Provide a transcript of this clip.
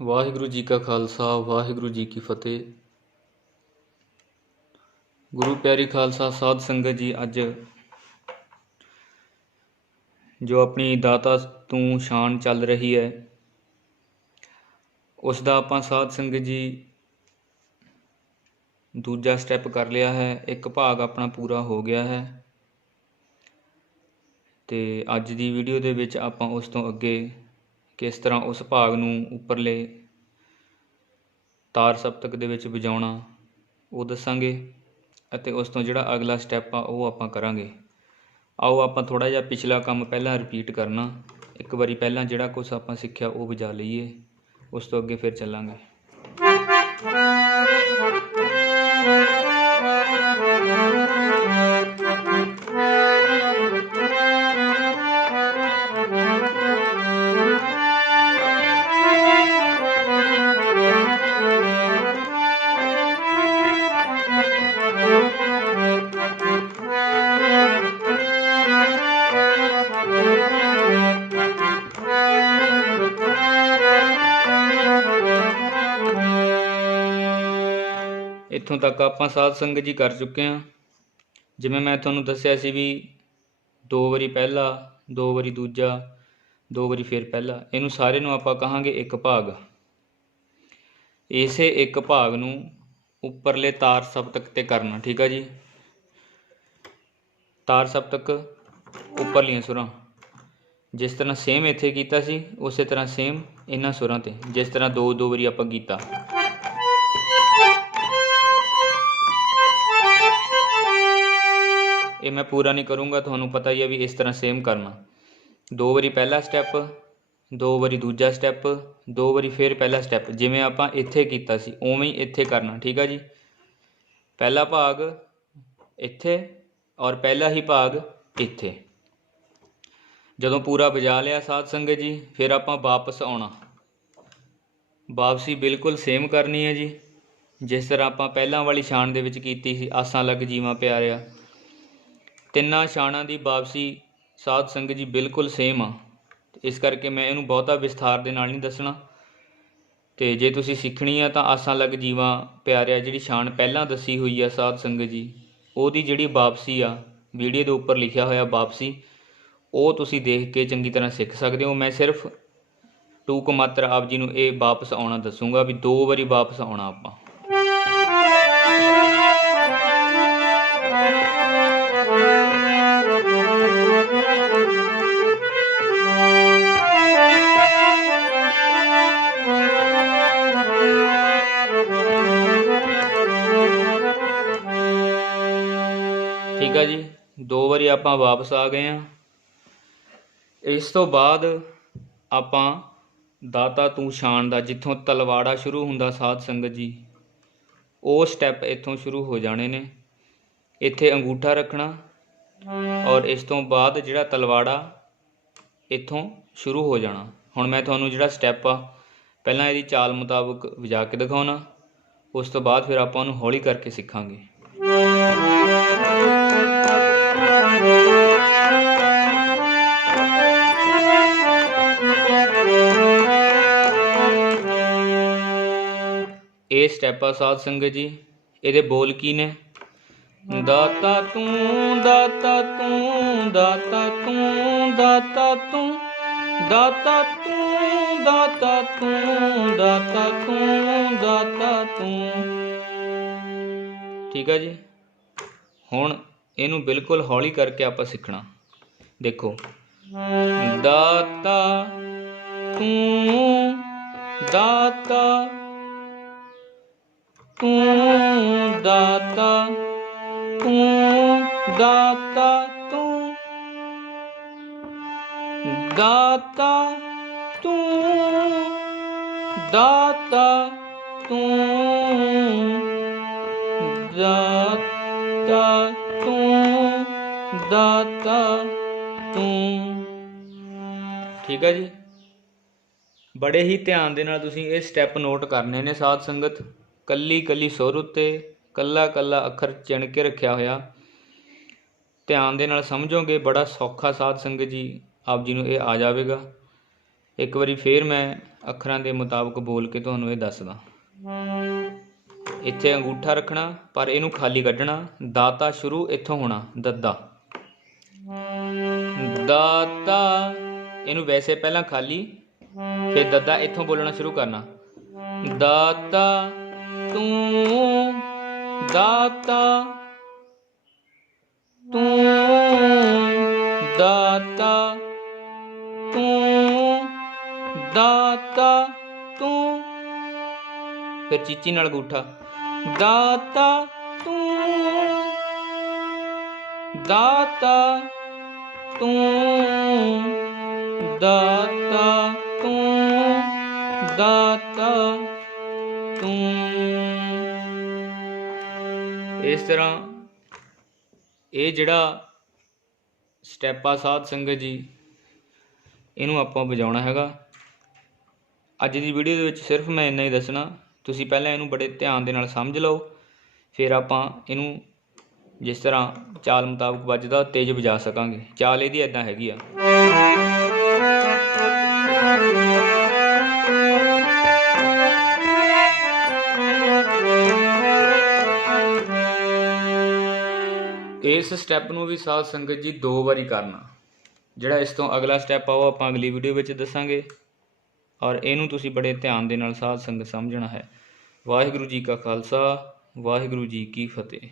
ਵਾਹਿਗੁਰੂ ਜੀ ਕਾ ਖਾਲਸਾ, ਵਾਹਿਗੁਰੂ ਜੀ ਕੀ ਫਤਿਹ। ਗੁਰੂ ਪਿਆਰੀ ਖਾਲਸਾ, ਸਾਧ ਸੰਗਤ ਜੀ, ਅੱਜ ਜੋ ਆਪਣੀ ਦਾਤਾ ਤੂੰ ਸ਼ਾਨ ਚੱਲ ਰਹੀ ਹੈ, ਉਸ ਦਾ ਆਪਾਂ ਸਾਧ ਸੰਗਤ ਜੀ ਦੂਜਾ ਸਟੈਪ ਕਰ ਲਿਆ ਹੈ, ਇੱਕ ਭਾਗ ਆਪਣਾ ਪੂਰਾ ਹੋ ਗਿਆ ਹੈ। ਤੇ ਅੱਜ ਦੀ ਵੀਡੀਓ ਦੇ ਵਿੱਚ ਆਪਾਂ ਉਸ ਤੋਂ ਅੱਗੇ ਕਿਸ ਤਰ੍ਹਾਂ ਉਸ ਭਾਗ ਨੂੰ ਉੱਪਰਲੇ ਤਾਰ ਸਪਤਕ ਦੇ ਵਿੱਚ ਵਜਾਉਣਾ, ਉਹ ਦੱਸਾਂਗੇ ਅਤੇ ਉਸ ਤੋਂ ਜਿਹੜਾ ਅਗਲਾ ਸਟੈਪ ਆ, ਉਹ ਆਪਾਂ ਕਰਾਂਗੇ। ਆਓ ਆਪਾਂ ਥੋੜਾ ਜਿਹਾ ਪਿਛਲਾ ਕੰਮ ਪਹਿਲਾਂ ਰਿਪੀਟ ਕਰਨਾ। ਇੱਕ ਵਾਰੀ ਪਹਿਲਾਂ ਜਿਹੜਾ ਕੁਝ ਆਪਾਂ ਸਿੱਖਿਆ, ਉਹ ਵਜਾ ਲਈਏ। ਉਸ ਤੋਂ ਅੱਗੇ ਫਿਰ ਚੱਲਾਂਗੇ। ਇੱਥੋਂ ਤੱਕ ਆਪਾਂ ਸਾਧ ਸੰਗਤ ਜੀ ਕਰ ਚੁੱਕੇ ਹਾਂ। ਜਿਵੇਂ ਮੈਂ ਤੁਹਾਨੂੰ ਦੱਸਿਆ ਸੀ ਵੀ ਦੋ ਵਾਰੀ ਪਹਿਲਾ, ਦੋ ਵਾਰੀ ਦੂਜਾ, ਦੋ ਵਾਰੀ ਫਿਰ ਪਹਿਲਾ, ਇਹਨੂੰ ਸਾਰੇ ਨੂੰ ਆਪਾਂ ਕਹਾਂਗੇ ਇੱਕ ਭਾਗ। ਇਸੇ ਇੱਕ ਭਾਗ ਨੂੰ ਉੱਪਰਲੇ ਤਾਰ ਸਪਤਕ ਤੇ ਕਰਨਾ, ਠੀਕ ਆ ਜੀ? ਤਾਰ ਸਪਤਕ ਉੱਪਰਲੀਆਂ ਸੁਰਾਂ। ਜਿਸ ਤਰ੍ਹਾਂ ਸੇਮ ਇੱਥੇ ਕੀਤਾ ਸੀ, ਉਸੇ ਤਰ੍ਹਾਂ ਸੇਮ ਇਹਨਾਂ ਸੁਰਾਂ ਤੇ, ਜਿਸ ਤਰ੍ਹਾਂ ਦੋ ਦੋ ਵਾਰੀ ਆਪਾਂ ਕੀਤਾ। ਇਹ ਮੈਂ ਪੂਰਾ ਨਹੀਂ ਕਰੂੰਗਾ, ਤੁਹਾਨੂੰ ਪਤਾ ਹੀ ਹੈ ਵੀ ਇਸ ਤਰ੍ਹਾਂ ਸੇਮ ਕਰਨਾ। ਦੋ ਵਾਰੀ ਪਹਿਲਾ ਸਟੈਪ ਦੋ ਵਾਰੀ ਦੂਜਾ ਸਟੈਪ ਦੋ ਵਾਰੀ ਫਿਰ ਪਹਿਲਾ ਸਟੈਪ ਜਿਵੇਂ ਆਪਾਂ ਇੱਥੇ ਕੀਤਾ ਸੀ, ਉਵੇਂ ਹੀ ਇੱਥੇ ਕਰਨਾ, ਠੀਕ ਆ ਜੀ? ਪਹਿਲਾ ਭਾਗ ਇੱਥੇ ਔਰ ਪਹਿਲਾ ਹੀ ਭਾਗ ਇੱਥੇ। ਜਦੋਂ ਪੂਰਾ ਵਜਾ ਲਿਆ ਸਾਧ ਸੰਗਤ ਜੀ, ਫਿਰ ਆਪਾਂ ਵਾਪਸ ਆਉਣਾ। ਵਾਪਸੀ ਬਿਲਕੁਲ ਸੇਮ ਕਰਨੀ ਹੈ ਜੀ। ਜਿਸ ਤਰ੍ਹਾਂ ਆਪਾਂ ਪਹਿਲਾਂ ਵਾਲੀ ਸ਼ਾਨ ਦੇ ਵਿੱਚ ਕੀਤੀ ਸੀ, ਆਸਾਂ ਲੱਗ ਜੀਵਾਂ ਪਿਆਰਿਆ। ਤਿੰਨਾਂ ਸ਼ਾਨਾਂ ਦੀ ਵਾਪਸੀ ਸਾਧ ਸੰਗਤ ਜੀ ਬਿਲਕੁਲ ਸੇਮ ਆ। ਇਸ ਕਰਕੇ ਮੈਂ ਇਹਨੂੰ ਬਹੁਤਾ ਵਿਸਥਾਰ ਦੇ ਨਾਲ ਨਹੀਂ ਦੱਸਣਾ। ਤੇ ਜੇ ਤੁਸੀਂ ਸਿੱਖਣੀ ਆ ਤਾਂ ਆਸਾਂ ਲੱਗ ਜੀਵਾਂ। ਪਿਆਰਿਆ, ਜਿਹੜੀ ਸ਼ਾਨ ਪਹਿਲਾਂ ਦੱਸੀ ਹੋਈ ਆ ਸਾਧ ਸੰਗਤ ਜੀ, ਉਹਦੀ ਜਿਹੜੀ ਵਾਪਸੀ ਆ ਵੀਡੀਓ ਦੇ ਉੱਪਰ ਲਿਖਿਆ ਹੋਇਆ ਵਾਪਸੀ, ਉਹ ਤੁਸੀਂ ਦੇਖ ਕੇ ਚੰਗੀ ਤਰ੍ਹਾਂ ਸਿੱਖ ਸਕਦੇ ਹੋ। ਮੈਂ ਸਿਰਫ ਟੂਕ ਮਾਤਰ ਆਪ ਜੀ ਨੂੰ ਇਹ ਵਾਪਸ ਆਉਣਾ ਦੱਸੂਗਾ ਵੀ ਦੋ ਵਾਰੀ ਵਾਪਸ ਆਉਣਾ ਆਪਾਂ। ਠੀਕ ਆ ਜੀ। ਦੋ ਵਾਰੀ ਆਪਾਂ ਵਾਪਸ ਆ ਗਏ ਆ ਇਸ ਤੋਂ ਬਾਅਦ ਆਪਾਂ ਦਾਤਾ ਤੂੰ ਸ਼ਾਨ ਦਾ ਜਿੱਥੋਂ ਤਲਵਾੜਾ ਸ਼ੁਰੂ ਹੁੰਦਾ ਸਾਧ ਸੰਗਤ ਜੀ, ਉਹ ਸਟੈਪ ਇੱਥੋਂ ਸ਼ੁਰੂ ਹੋ ਜਾਣੇ ਨੇ। ਇੱਥੇ ਅੰਗੂਠਾ ਰੱਖਣਾ ਔਰ ਇਸ ਤੋਂ ਬਾਅਦ ਜਿਹੜਾ ਤਲਵਾੜਾ ਇੱਥੋਂ ਸ਼ੁਰੂ ਹੋ ਜਾਣਾ। ਹੁਣ ਮੈਂ ਤੁਹਾਨੂੰ ਜਿਹੜਾ ਸਟੈਪ ਆ, ਪਹਿਲਾਂ ਇਹਦੀ ਚਾਲ ਮੁਤਾਬਕ ਵਜਾ ਕੇ ਦਿਖਾਉਣਾ। ਉਸ ਤੋਂ ਬਾਅਦ ਫਿਰ ਆਪਾਂ ਉਹਨੂੰ ਹੌਲੀ ਕਰਕੇ ਸਿੱਖਾਂਗੇ। ਇਹ ਸਟੈਪ ਆ ਸਾਧ ਸੰਗਤ ਜੀ, ਇਹਦੇ ਬੋਲ ਕੀ ਨੇ? ਦਾਤਾ ਤੂੰ ਦਾਤਾ ਤੂੰ ਦਾਤਾ ਤੂੰ ਦਾਤਾ ਤੂੰ ਦਾਤਾ ਤੂੰ ਦਾਤਾ ਤੂੰ ਦਾਤਾ ਤੂੰ ਦਾਤਾ ਤੂੰ। ਠੀਕ ਆ ਜੀ? ਹੁਣ ਇਹਨੂੰ ਬਿਲਕੁਲ ਹੌਲੀ ਕਰਕੇ ਆਪਾਂ ਸਿੱਖਣਾ। ਦੇਖੋ। ਦਾਤਾ ਤੂੰ, ਦਾਤਾ ਤੂੰ ਦਾਤਾ ਤੂੰ ਦਾਤਾ ਤੂੰ ਦਾਤਾ ਤੂੰ ਦਾਤਾ ਤੂੰ ਦਾਤਾ ਤੂੰ ਦਾਤਾ, ਤੂੰ ਠੀਕ ਹੈ ਜੀ। ਬੜੇ ਹੀ ਧਿਆਨ ਦੇ ਨਾਲ ਤੁਸੀਂ ਇਹ ਸਟੈਪ ਨੋਟ ਕਰਨੇ ਨੇ ਸਾਧ ਸੰਗਤ। ਕੱਲੀ ਕੱਲੀ ਸੁਰ ਉੱਤੇ ਕੱਲਾ ਕੱਲਾ ਅੱਖਰ ਚਿਣ ਕੇ ਰੱਖਿਆ ਹੋਇਆ। ਧਿਆਨ ਦੇ ਨਾਲ ਸਮਝੋਗੇ, ਬੜਾ ਸੌਖਾ ਸਾਧ ਸੰਗਤ ਜੀ, ਆਪ ਜੀ ਨੂੰ ਇਹ ਆ ਜਾਵੇਗਾ। ਇੱਕ ਵਾਰੀ ਫੇਰ ਮੈਂ ਅੱਖਰਾਂ ਦੇ ਮੁਤਾਬਕ ਬੋਲ ਕੇ ਤੁਹਾਨੂੰ ਇਹ ਦੱਸਦਾ। ਇੱਥੇ ਅੰਗੂਠਾ ਰੱਖਣਾ, ਪਰ ਇਹਨੂੰ ਖਾਲੀ ਕੱਢਣਾ, ਦਾਤਾ ਸ਼ੁਰੂ ਇੱਥੋਂ ਹੋਣਾ, ਦੱਦਾ। ਦਾਤਾ, ਇਹਨੂੰ ਵੈਸੇ ਪਹਿਲਾਂ ਖਾਲੀ, ਫਿਰ ਦੱਦਾ ਇੱਥੋਂ ਬੋਲਣਾ ਸ਼ੁਰੂ ਕਰਨਾ। ਦਾਤਾ ਤੂੰ ਦਾਤਾ ਤੂੰ ਦਾਤਾ ਤੂੰ ਦਾਤਾ, ਤੂੰ ਫਿਰ ਚੀਚੀ ਨਾਲ ਗੂਠਾ। ਦਾਤਾ, ਤੂੰ ਦਾਤਾ ਤੂੰ ਦਾਤਾ। ਇਸ ਤਰ੍ਹਾਂ ਇਹ ਜਿਹੜਾ ਸਟੈਪ ਆ ਸਾਧ ਸੰਗਤ ਜੀ, ਇਹਨੂੰ ਆਪਾਂ ਵਜਾਉਣਾ ਹੈਗਾ। ਅੱਜ ਦੀ ਵੀਡੀਓ ਦੇ ਵਿੱਚ ਸਿਰਫ ਮੈਂ ਇੰਨਾ ਹੀ ਦੱਸਣਾ, ਤੁਸੀਂ ਪਹਿਲਾਂ ਇਹਨੂੰ ਬੜੇ ਧਿਆਨ ਦੇ ਨਾਲ ਸਮਝ ਲਓ, ਫਿਰ ਆਪਾਂ ਇਹਨੂੰ ਜਿਸ ਤਰ੍ਹਾਂ ਚਾਲ ਮੁਤਾਬਕ ਵੱਜਦਾ, ਤੇਜ਼ ਵਜਾ ਸਕਾਂਗੇ। ਚਾਲ ਇਹਦੀ ਇਦਾਂ ਹੈਗੀ ਆ। ਇਸ ਸਟੈਪ ਨੂੰ ਵੀ ਸਾਧ ਸੰਗਤ ਜੀ ਦੋ ਵਾਰੀ ਕਰਨਾ। ਜਿਹੜਾ ਇਸ ਤੋਂ ਅਗਲਾ ਸਟੈਪ ਆ ਉਹ ਆਪਾਂ ਅਗਲੀ ਵੀਡੀਓ ਵਿੱਚ ਦੱਸਾਂਗੇ। ਔਰ ਇਹਨੂੰ ਤੁਸੀਂ ਬੜੇ ਧਿਆਨ ਦੇ ਨਾਲ ਸਾਧ ਸੰਗਤ ਸਮਝਣਾ ਹੈ। ਵਾਹਿਗੁਰੂ ਜੀ ਕਾ ਖਾਲਸਾ, ਵਾਹਿਗੁਰੂ ਜੀ ਕੀ ਫਤਿਹ।